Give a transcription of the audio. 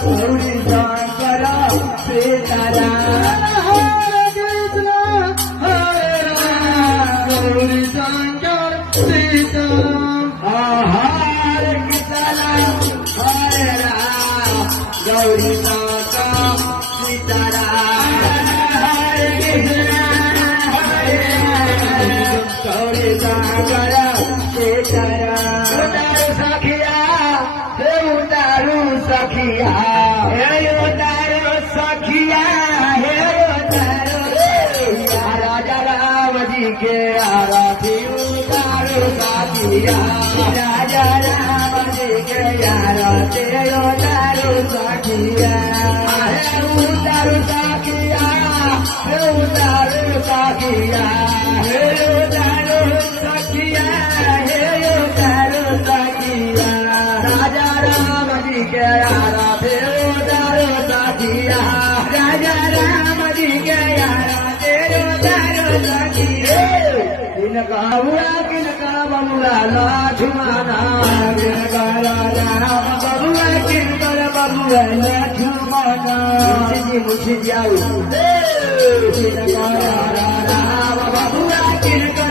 गौरी शंकर सीताराम हरे कृष्ण हरे राम गौरी शंकर सीताराम हरे कृष्ण हरे राम गौरी शंकर सीताराम हरे कृष्ण हरे राम गौरी शंकर सीताराम उतारू सखिया हे उतारू सखिया हे उतारू सखिया हे उतारू राजा राम जी के आरती उतारू सखिया राजा राम जी के आरती उतारू सखिया हे उतारू सखिया हे उतारू सखिया हे उतारू सखिया हे उतारू सखिया राजा राम जी के आरती उतारू सखिया राजा राम जी के आरती उतारू सखिया किनका हुआ किनका बबुआ लक्ष्मणा किनका राजा राम बबुआ किनकर बबुआ लक्ष्मणा मुझे जाऊ किनका राजा राम बबुआ किनका